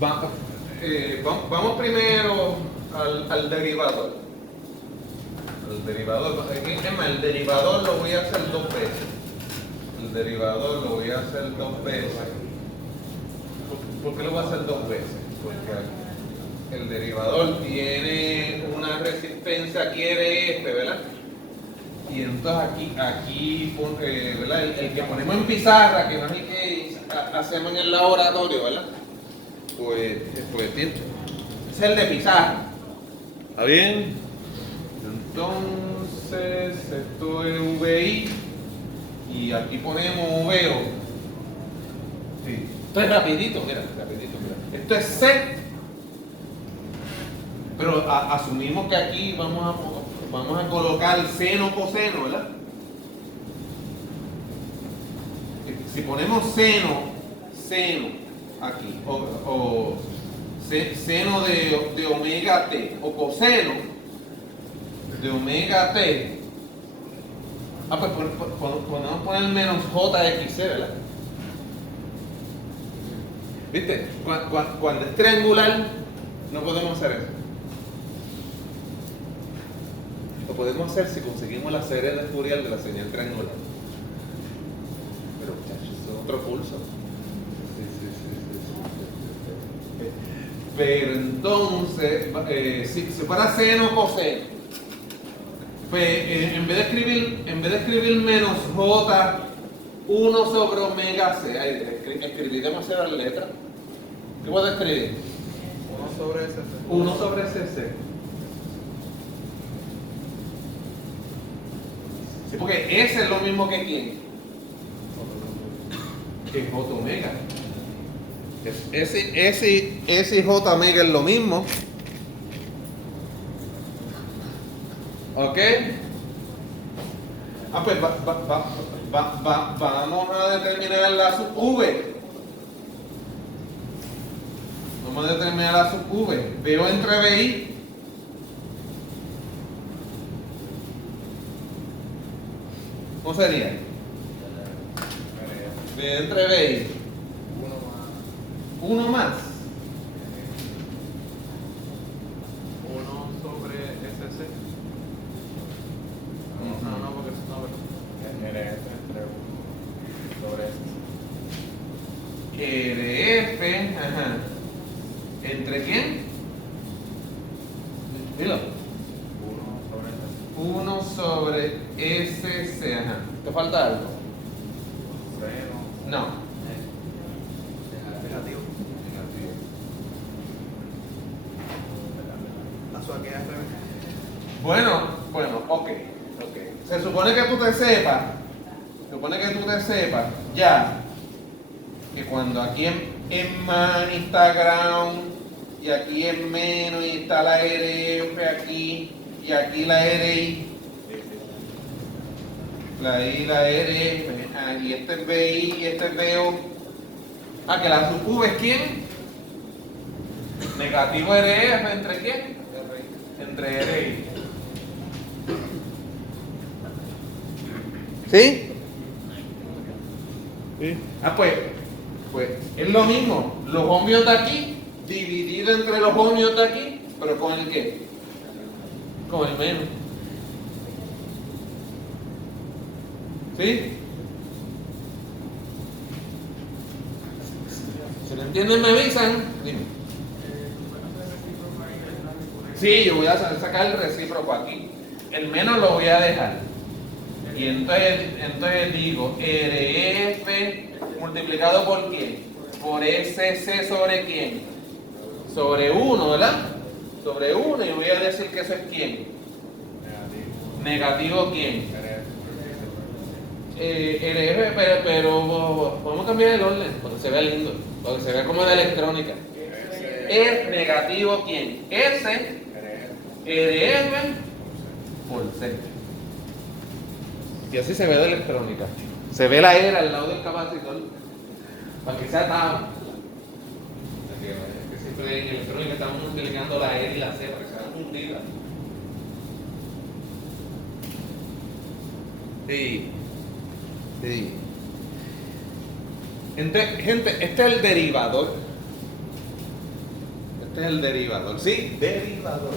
Vamos primero al derivador. El derivador, el derivador lo voy a hacer dos veces. El derivador lo voy a hacer dos veces. ¿Por qué lo voy a hacer dos veces? Porque el derivador tiene una resistencia aquí RF, ¿verdad? Y entonces aquí ¿verdad? El que ponemos en pizarra, que no es el que hacemos en el laboratorio, ¿verdad? Pues es el de pizarra. ¿Está bien? Entonces, esto es VI y aquí ponemos VO. Sí. Esto es rapidito, mira. Esto es C. Pero asumimos que aquí vamos a colocar seno coseno, ¿verdad? Si ponemos seno aquí, o seno de omega t, o coseno de omega t, pues podemos poner menos jxc, ¿verdad? ¿Viste? Cuando es triangular, no podemos hacer eso. Lo podemos hacer si conseguimos la serie de Fourier de la señal triangular. Pero muchachos, es otro curso. Sí. Pero entonces, si fuera seno o coseno, pues en vez de escribir menos J 1 sobre omega C, escribí demasiadas letras. ¿Qué puedo escribir? 1 sobre SC. 1 sobre CC. Sí, porque ese es lo mismo que quién. Que J omega. Ese y J omega es lo mismo. ¿Ok? Pues vamos a determinar la sub V. Vamos a determinar la sub V. Veo entre VI. ¿Cómo sería? Veo entre VI. 1 más. 1 sobre SC. No, porque es una verdad. RF entre 1 sobre SC. RF, ajá. ¿Entre quién? Dilo. 1 sobre SC, ajá. ¿Te falta algo? Seno. No. Negativo. ¿Paso aquí al revés? Bueno, ok. Se supone que tú te sepas, ya, que cuando aquí en más está ground, y aquí en menos, y está la RF aquí, y aquí la RI, la I, la RF, y este es VI, y este es VO. Que la sub V es quién? Negativo RF, ¿entre quién? Entre RI. ¿Sí? Sí. Pues es lo mismo. Los ohmios de aquí, dividido entre los ohmios de aquí, pero ¿con el qué? Con el menos. ¿Sí? Si no entienden, me avisan. Dime. Sí, yo voy a sacar el recíproco aquí. El menos lo voy a dejar. Y entonces digo, RF multiplicado por quién? Por SC sobre quién? Sobre 1, ¿verdad? Sobre 1, y voy a decir que eso es quién. Negativo quién. RF, pero podemos cambiar el orden, porque se vea lindo, porque se vea como de electrónica. Es negativo quién. S, RF por C. Y así se ve de electrónica. Se ve la era al lado del capacitor, para que sea atado. Que siempre en electrónica estamos multiplicando la E y la C para que sean fundidas. Sí. Entonces, gente, este es el derivador. Este es el derivador. Sí, derivador.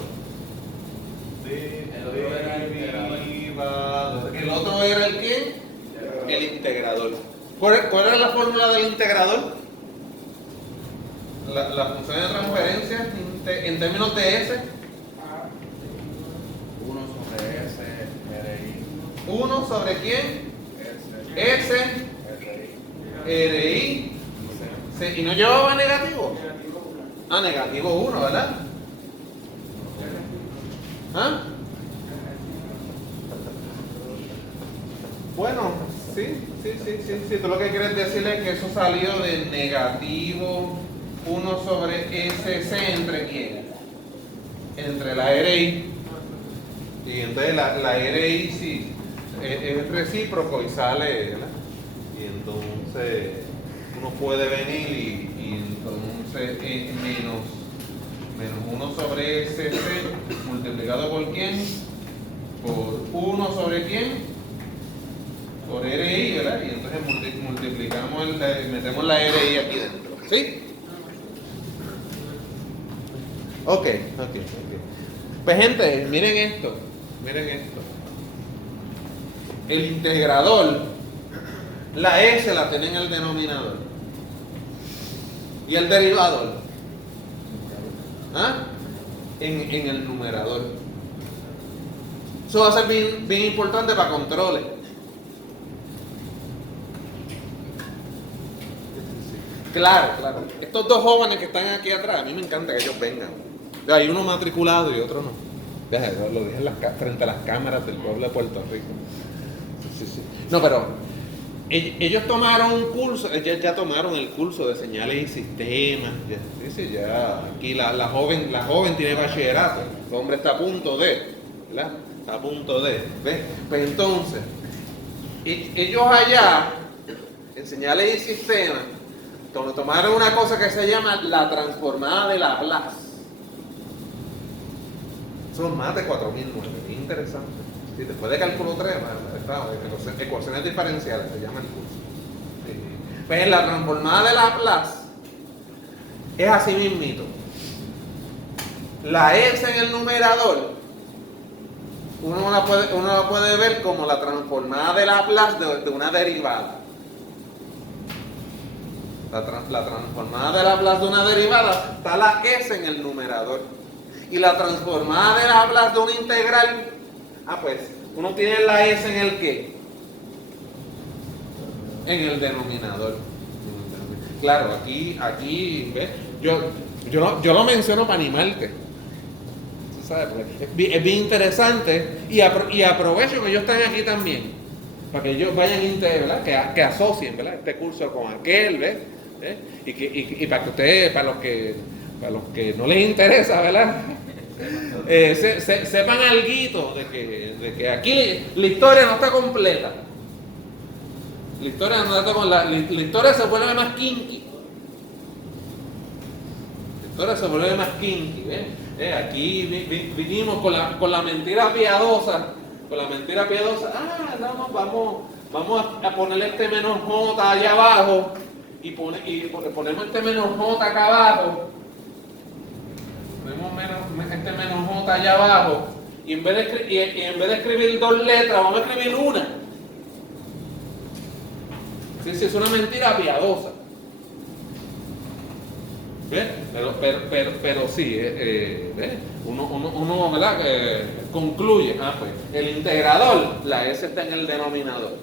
El otro era el Derivador. ¿El otro era el quién? El integrador. ¿Cuál era la fórmula del integrador? La función de transferencia en términos de S. 1 sobre S, RI, 1 sobre quién? S, S, RI. ¿Y no llevaba negativo? Ah, negativo 1, ¿verdad? ¿Ah? Bueno, sí. Tú lo que quieres decir es que eso salió de negativo 1 sobre SC entre quién? Entre la RI. Y entonces la RI sí es recíproco y sale, ¿verdad? Y entonces uno puede venir y entonces menos 1 sobre SC multiplicado por quién? Por 1 sobre quién? Por RI, ¿verdad? Y entonces multiplicamos, metemos la RI aquí dentro. ¿Sí? Ok. Pues gente, miren esto. El integrador, la S la tiene en el denominador. ¿Y el derivador? ¿Ah? En el numerador. Eso va a ser bien importante para controles. Claro. Estos dos jóvenes que están aquí atrás, a mí me encanta que ellos vengan. Hay uno matriculado y otro no. Lo dije frente a las cámaras del pueblo de Puerto Rico. Sí. No, pero ellos tomaron un curso, ya tomaron el curso de señales y sistemas. Ya. Aquí la joven tiene bachillerato. El hombre está a punto de, ¿verdad? Está a punto de. ¿Ves? Pues entonces, ellos allá, en señales y sistemas, tomaron una cosa que se llama la transformada de Laplace. Son más de 4009, bien interesante. Sí, después de cálculo 3, ecuaciones diferenciales se llama el curso. Sí. Pues la transformada de Laplace es así mismito. La S en el numerador, uno la puede ver como la transformada de Laplace de una derivada. La transformada de Laplace de una derivada está la S en el numerador. Y la transformada de Laplace de una integral, pues uno tiene la S en el ¿qué? En el denominador. Claro, aquí ¿ves? Yo lo menciono para animarte. ¿Tú sabes? Es bien interesante y aprovecho que ellos están aquí también. Para que ellos vayan ¿verdad? Que asocien, ¿verdad? Este curso con aquel, ¿ves? Y para que ustedes, para los que no les interesa, ¿verdad? Sepan alguito de que aquí la historia no está completa. La historia no está completa. La historia se vuelve más kinky. Aquí vinimos con la mentira piadosa. Vamos a ponerle este menos J allá abajo. Y ponemos este menos J acá abajo. Ponemos este menos J allá abajo. Y en vez de escribir 2 letras, vamos a escribir una. Sí, es una mentira piadosa. ¿Ves? Pero sí, ¿ves? Uno ¿verdad? Concluye. Pues el integrador, la S está en el denominador.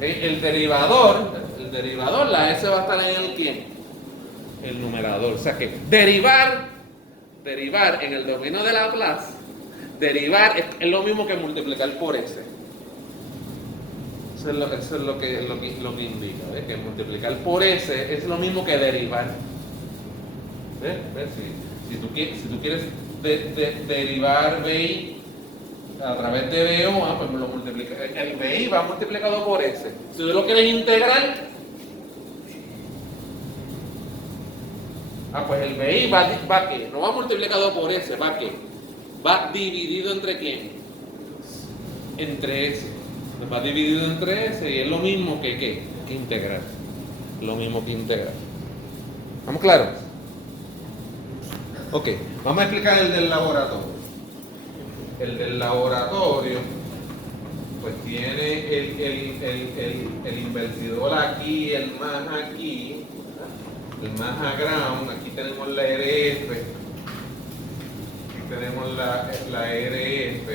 El derivador, la S va a estar en el ¿quién? El numerador. O sea que derivar en el dominio de Laplace, derivar es lo mismo que multiplicar por S. Eso es lo que indica, ¿ves? Que multiplicar por S es lo mismo que derivar. ¿Ves? Si tú quieres derivar BI a través de BO, pues lo multiplica. El BI va multiplicado por S. Si tú lo quieres integrar, pues el BI va ¿qué? No va multiplicado por S, ¿va qué? Va dividido entre quién? Entre S. Va dividido entre S y es lo mismo que ¿qué? Que integrar. Lo mismo que integrar. ¿Estamos claros? Ok, vamos a explicar el del laboratorio. El del laboratorio, pues tiene el invertidor aquí, el más aquí, el más a ground. Aquí tenemos la RF, aquí tenemos la RF.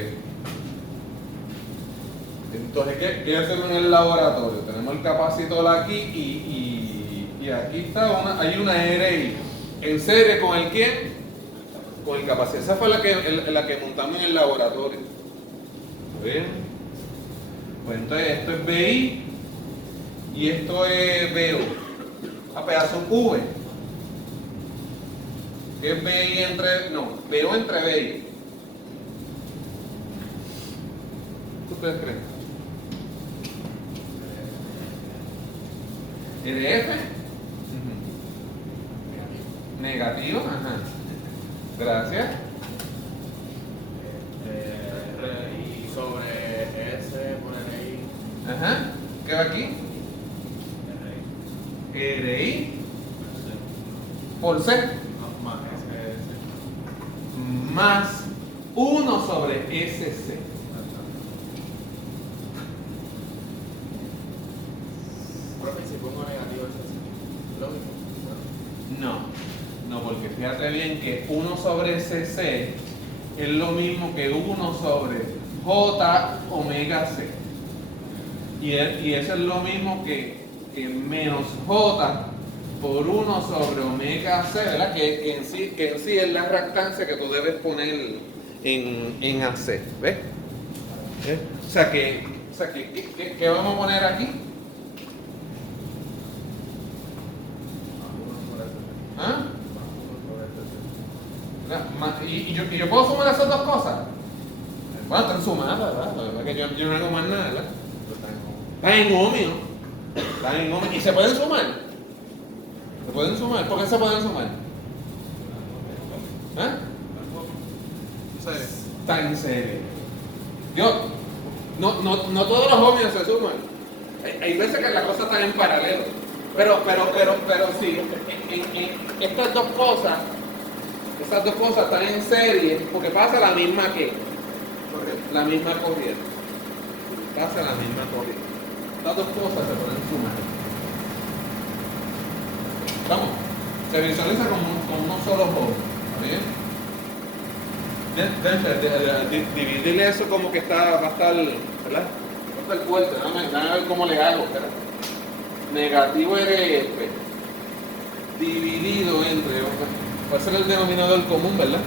Entonces, ¿qué hacemos en el laboratorio? Tenemos el capacitor aquí y aquí está hay una RI en serie con el quién? Con el capacitor. Esa fue la que montamos en el laboratorio. ¿Ven? Pues entonces esto es BI y esto es BO. A pedazo V. ¿Qué es BI entre? No, BO entre BI. ¿Qué ustedes creen? ¿RF? Negativo, ajá. Gracias. RI sobre S por RI. Ajá. ¿Qué va aquí? RI por C No, más SS. más 1 sobre SC. Profe, si pongo negativo SS, lógico. No, porque fíjate bien que 1 sobre CC es lo mismo que 1 sobre J omega C. Y eso es lo mismo que menos J por 1 sobre omega C, ¿verdad? Que en sí es la reactancia que tú debes poner en AC, ¿ves? ¿Ves? O sea ¿qué vamos a poner aquí? ¿Ah? ¿Y yo puedo sumar esas dos cosas? Bueno, están sumadas, ¿verdad? La verdad que yo no hago más nada, ¿verdad? Están en ohmio. ¿Y se pueden sumar? ¿Se pueden sumar? ¿Por qué se pueden sumar? ¿Ah? Está en serio. Dios, no todos los ohmios se suman. Hay veces que las cosas están en paralelo. Pero sí, estas dos cosas están en serie porque pasa la misma corriente. Pasa la misma corriente. Estas dos cosas se pueden sumar. Vamos, se visualiza como uno solo ojo. ¿Está bien? Dividirle eso como que va a estar, ¿verdad? Va a estar fuerte. Déjame ver cómo le hago, ¿verdad? Negativo RF dividido entre, va a ser el denominador común, ¿verdad?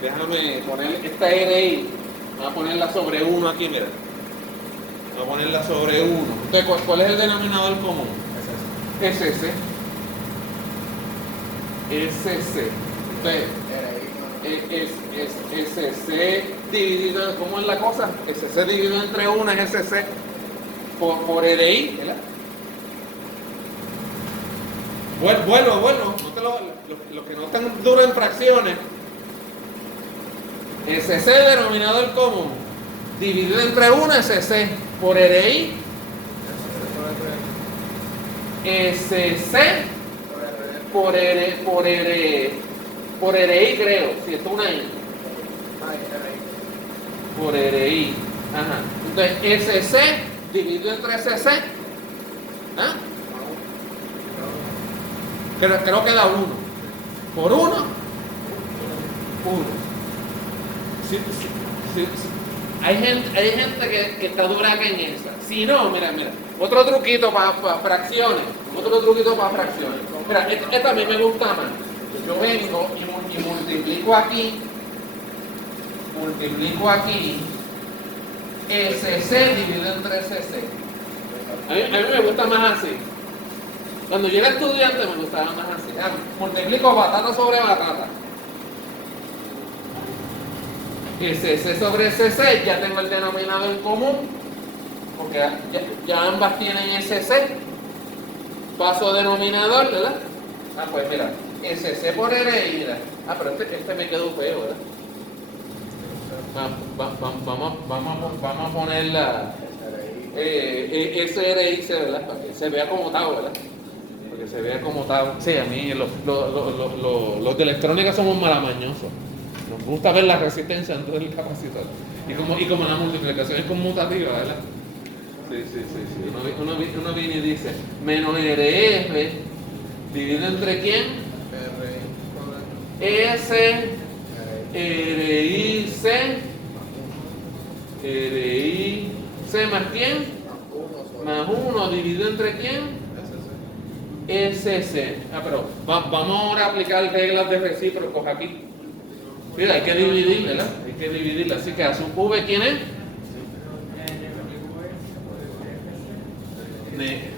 Déjame poner esta RI, voy a ponerla sobre 1 aquí, mira. Voy a ponerla sobre 1. Entonces, ¿cuál es el denominador común? SC. Entonces, es SC dividido, ¿cómo es la cosa? SC dividido entre 1 es SC por RI, ¿verdad? Vuelvo. Los que no están duros en fracciones. SC denominador común dividido entre 1 SC por RI. SC por RI, creo, si esto es una I. Por RI. Ajá. Entonces, SC dividido entre SC. ¿Ah? Creo que da 1. Por 1, 1. Hay gente que está dura en esa. Si no, mira. Otro truquito para fracciones. Mira, esta a mí me gusta más. Yo vengo y multiplico aquí. SC dividido entre SC. A mí me gusta más así. Cuando yo era estudiante me gustaba más así. Multiplico batata sobre batata. SC sobre SC, ya tengo el denominador en común, porque ya ambas tienen SC. Paso denominador, ¿verdad? Pues mira, SC por RI, mira. Pero este me quedó feo, ¿verdad? Vamos a poner la SRI, ¿verdad? Para que se vea como tal, ¿verdad? porque se vea como tal. Sí, a mí los de electrónica somos malamañosos. Nos gusta ver la resistencia dentro del capacitor. Y como la multiplicación es conmutativa, ¿verdad? Sí. Uno viene y dice, menos RF, dividido entre quién? S, RI, C más quién? Más 1 dividido entre quién? SC. Pero vamos ahora a aplicar reglas de recíprocos aquí. Mira, hay que dividir, ¿verdad? Hay que dividirla. Así que a sub V, ¿quién es?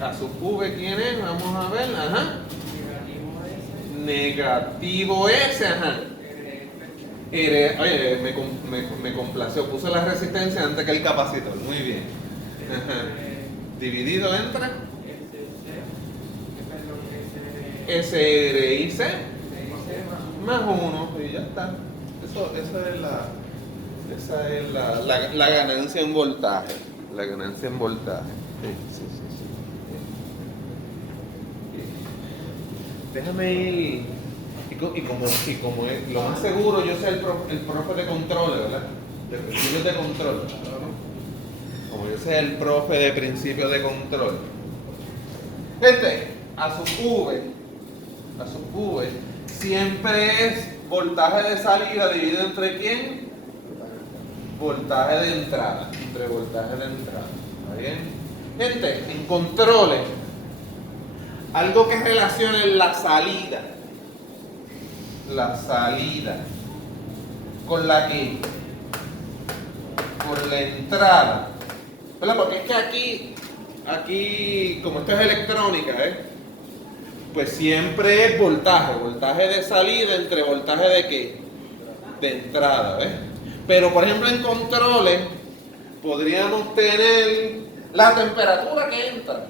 A sub V, ¿quién es? Vamos a ver, ajá. Negativo S, ajá. Oye, me complació. Puse la resistencia antes que el capacitor. Muy bien. Ajá. Dividido entre SRIC más 1 y ya está. Esa es la ganancia en voltaje. La ganancia en voltaje. Sí. Déjame ir. Y como es, lo más seguro, yo soy el profe de control, ¿verdad? De principios de control. Como yo soy el profe de principios de control. A sub V siempre es voltaje de salida dividido entre quién? Voltaje de entrada. Entre voltaje de entrada. ¿Está bien? Gente, en controles, algo que relacione la salida con la que, con la entrada, ¿verdad? Porque es que aquí como esto es electrónica, pues siempre es voltaje de salida entre voltaje de qué, de entrada, ¿ves? Pero por ejemplo en controles podríamos tener la temperatura que entra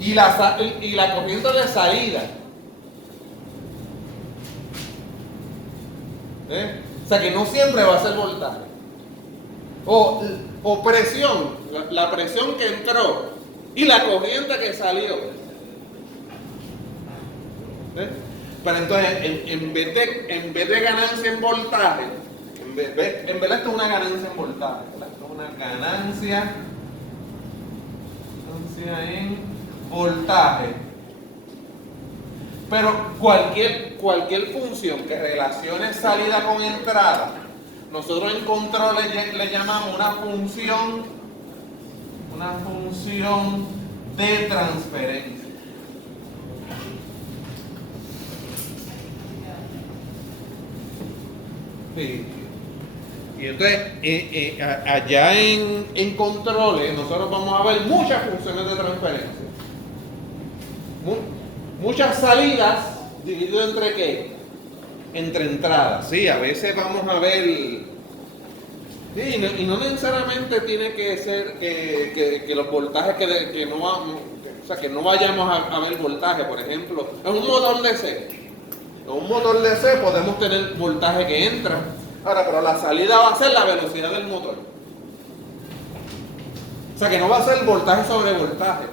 y la corriente de salida. O sea que no siempre va a ser voltaje. O presión, la presión que entró y la corriente que salió. Pero entonces, en vez de ganancia en voltaje, en verdad esto es una ganancia en voltaje, ¿verdad? Esto es una ganancia en voltaje. Pero cualquier función que relacione salida con entrada, nosotros en controles le llamamos una función de transferencia. Sí. Y entonces, allá en controles, nosotros vamos a ver muchas funciones de transferencia. Muchas salidas dividido entre ¿qué? Entre entradas. Sí, a veces vamos a ver. Sí, y no necesariamente tiene que ser que los voltajes que no vamos, o sea, que no vayamos a ver voltaje. Por ejemplo, en un motor DC. En un motor DC podemos tener voltaje que entra. Ahora, pero la salida va a ser la velocidad del motor. O sea, que no va a ser voltaje sobre voltaje.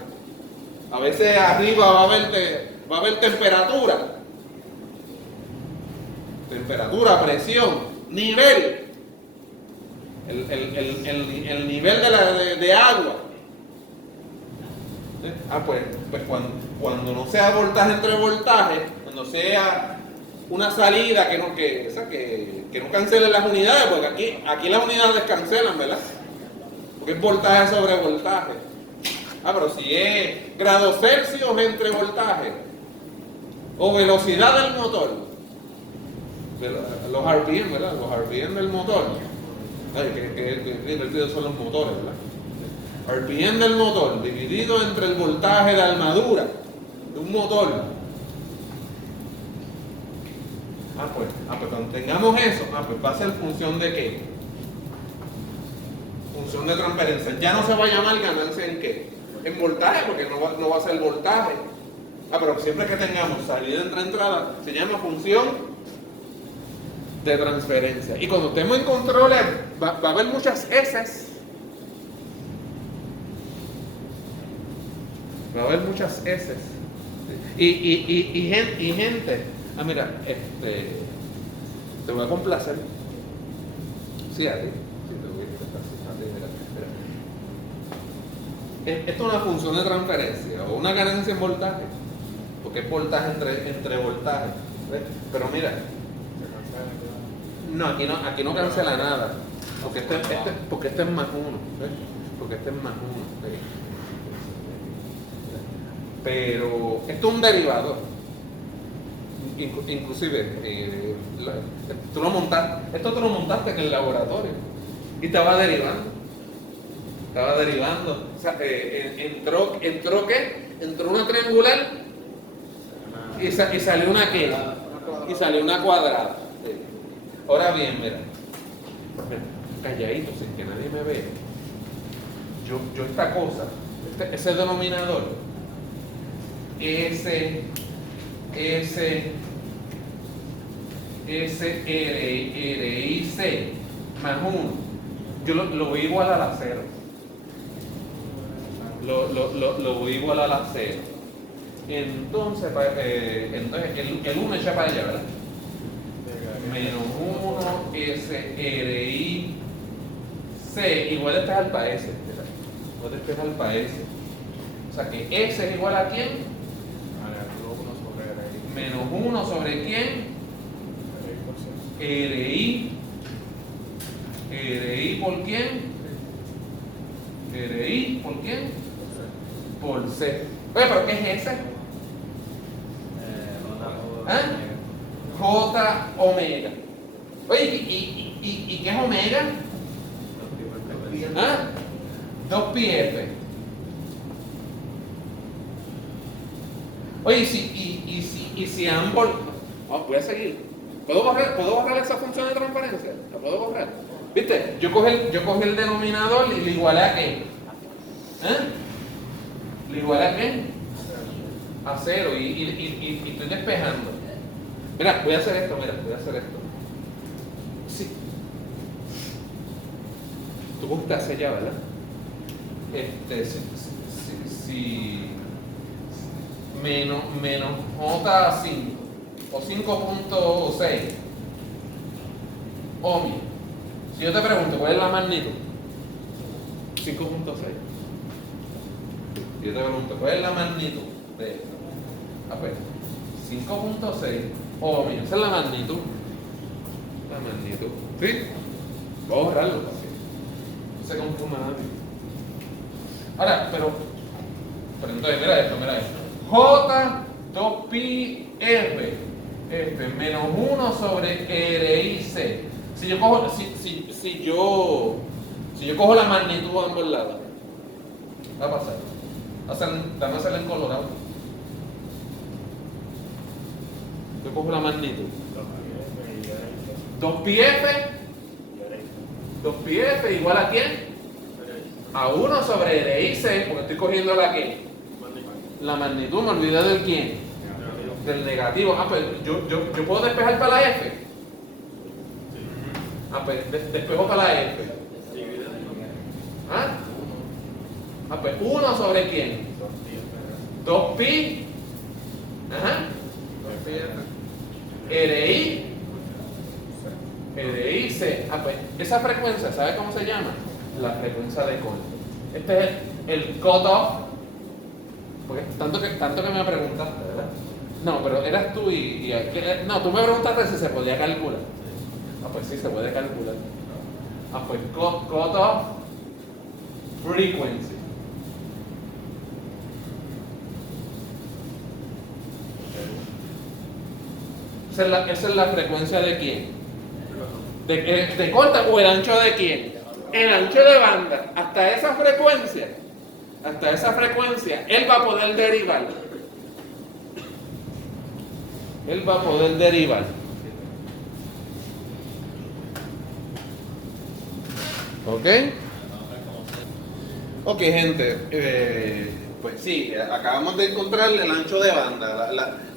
A veces arriba va a haber temperatura, presión, nivel, el nivel de agua. Pues cuando no sea voltaje entre voltaje, cuando sea una salida que no cancele las unidades, porque aquí las unidades descancelan, ¿verdad? Porque es voltaje sobre voltaje. Pero si es grados Celsius entre voltaje o velocidad del motor, los RPM, ¿verdad? Los RPM del motor, que divertidos son los motores, ¿verdad? RPM del motor dividido entre el voltaje de armadura de un motor. Pues cuando tengamos eso, pues va a ser función de ¿qué? Función de transferencia. Ya no se va a llamar ganancia en ¿qué? En voltaje, porque no va a ser voltaje. Pero siempre que tengamos salida entre entradas, se llama función de transferencia. Y cuando estemos en controles, va a haber muchas S. Va a haber muchas S. Y gente, mira, te voy a complacer. Sí, a ti. Sí, te voy a ti, mira. Esto es una función de transferencia o una carencia en voltaje, porque es voltaje entre voltaje. ¿Ves? Pero mira, aquí no cancela nada, porque este es más uno, ¿ves? Porque este es más uno. ¿Ves? Pero esto es un derivador. Inclusive, tú lo montaste en el laboratorio y estaba derivando. O sea, entró una triangular y salió una qué, y salió una cuadrada. Ahora bien, mira, calladito, sin que nadie me vea. Yo esta cosa, ese denominador, S, R, I, C, más 1, yo lo voy igual a la 0. Lo voy igual a la 0. Entonces el 1 echa para allá, ¿verdad? Menos 1, S, R, I, C, igual a este es alfa S. Igual a este es alfa S. O sea que S es igual a quién? Menos 1 sobre quién? RI. RI por quién? RI por quién? Por C. Oye, ¿pero qué es ese? J omega. Oye, ¿y qué es omega? 2πf. Oye, y si ambos... voy a seguir. ¿Puedo borrar esa función de transparencia? ¿La puedo borrar? ¿Viste? Yo cogí el denominador y le igualé a qué. ¿Le igualé a qué? A 0. Y estoy despejando. Mira, voy a hacer esto. Sí. Tú buscaste ya, ¿verdad? Si menos J5 o 5.6 ohmio. Si yo te pregunto cuál es la magnitud, 5.6. Yo te pregunto cuál es la magnitud de esto. Pues 5.6 ohmio. Esa es la magnitud. ¿Sí? Voy a borrarlo para que no se confunda nadie. Ahora, pero entonces, mira esto. J2πf menos 1 sobre RIC. Si yo cojo la magnitud a ambos lados, ¿qué va a pasar? Dame hacerlo en colorado. Yo cojo la magnitud. 2πf igual a quién? A 1 sobre RIC, porque estoy cogiendo la qué. La magnitud, me olvidé del quién. Del negativo. Pues yo puedo despejar para la F. Pues despejo para la F. Pues 1 sobre quién. 2pi. RI C. Pues esa frecuencia, ¿sabe cómo se llama? La frecuencia de corte. Este es el cutoff. Porque tanto que me preguntaste, ¿verdad? No, pero eras tú no, tú me preguntaste si se podía calcular. Pues sí, se puede calcular. Pues cutoff frequency. Esa es la frecuencia de quién. ¿De corte o el ancho de quién? El ancho de banda. Hasta esa frecuencia, él va a poder derivar. ¿Ok? Ok, gente. Pues sí, acabamos de encontrar el ancho de banda,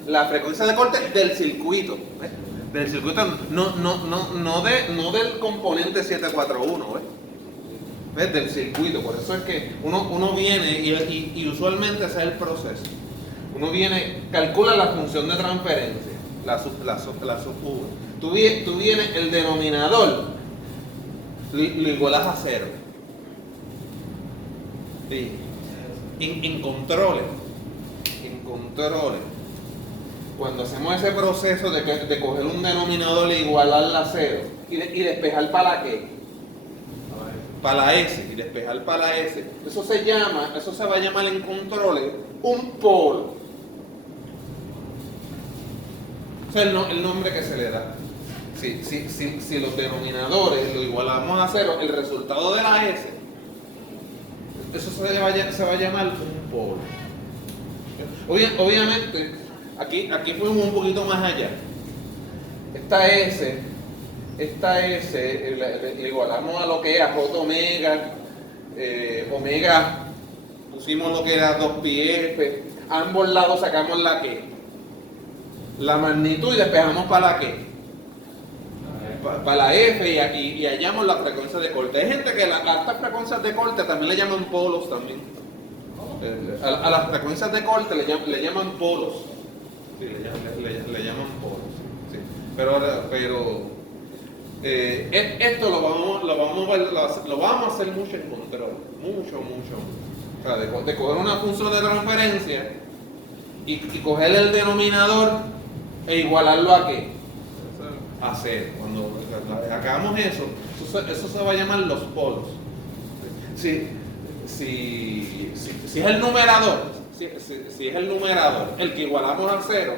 la frecuencia de corte del circuito. ¿Ves? Del circuito, no del componente 741, ¿ves? ¿ves? Del circuito. Por eso es que uno viene y usualmente ese es el proceso. Uno viene, calcula la función de transferencia, la sub U. Tú vienes, el denominador lo igualas a 0. Sí. En controles, cuando hacemos ese proceso de coger un denominador e igualarla a 0 y despejar para la qué, para la S, y despejar para la S, eso se va a llamar en controles un polo. Ese es el nombre que se le da. Si los denominadores lo igualamos a 0, el resultado de la S, eso se va a llamar un polo. Obviamente, aquí fuimos un poquito más allá. Esta S le igualamos a lo que es a J omega, omega, pusimos lo que era 2πf, a ambos lados sacamos la que, la magnitud y despejamos para la que, para la F y hallamos la frecuencia de corte. Hay gente que a estas frecuencias de corte también le llaman polos también. A las frecuencias de corte le llaman polos. Sí, le llaman polos. Sí. Pero esto lo vamos a hacer mucho en control. Mucho. O sea, de coger una función de transferencia y coger el denominador e igualarlo a qué, a 0. Cuando hagamos eso se va a llamar los polos. Si es el numerador, si es el numerador el que igualamos a 0,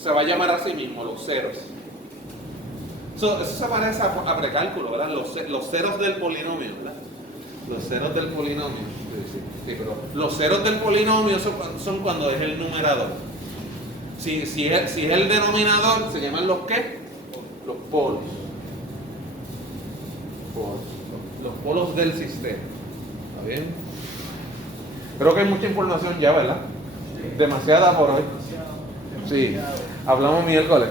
se va a llamar a sí mismo los ceros. Eso se parece a precálculo, ¿verdad? Los ceros del polinomio, ¿verdad? Los ceros del polinomio. Sí, pero los ceros del polinomio son cuando es el numerador. Si es el denominador, se llaman los ¿qué? Los polos. Los polos del sistema. ¿Está bien? Creo que hay mucha información ya, ¿verdad? Demasiada por hoy. Sí. Hablamos miércoles.